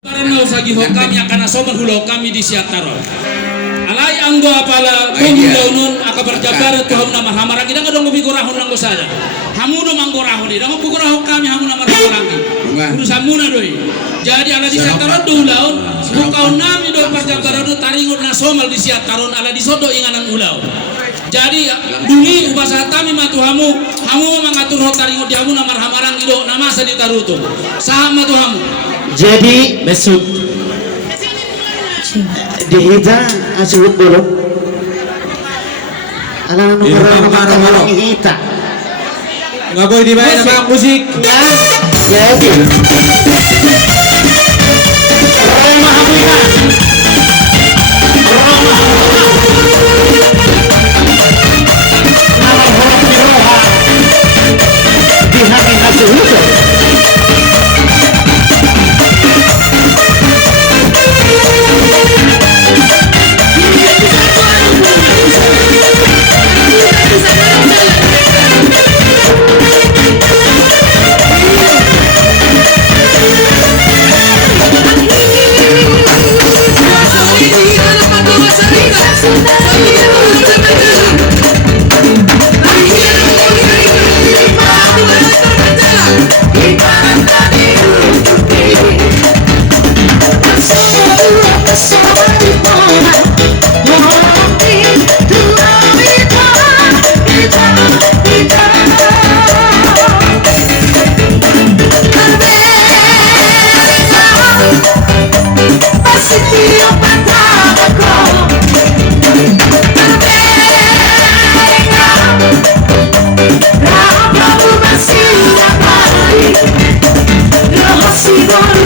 Karena usagi kami akan asoman hulau kami di siataro. Alai anggo apala pemulaunon akabar jabar Tuhan nama hamara kita nggak dong bigorahon nanggo saja. Hamuno manggorahon ini, dong bigorahon kami hamuno marhamarang. Kudu samuna doi. Jadi ala di siataro dulaun, bukaun nami do pas jabar do taringon nasomal di siataron ala di sodo inganan ulau. Jadi duli ubasa kami matu hamu mengatur taringon di hamu nama marhamarang ido nama sa ditaruto. Sama tu hamu. Jadi besok dihita asubut dulu. Alang nomor hita. Nggak boleh dibayar sama musik. Ya, ya. Roma Habuya. Roma. Nama horok diroha. Dihami asubut.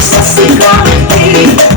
Así como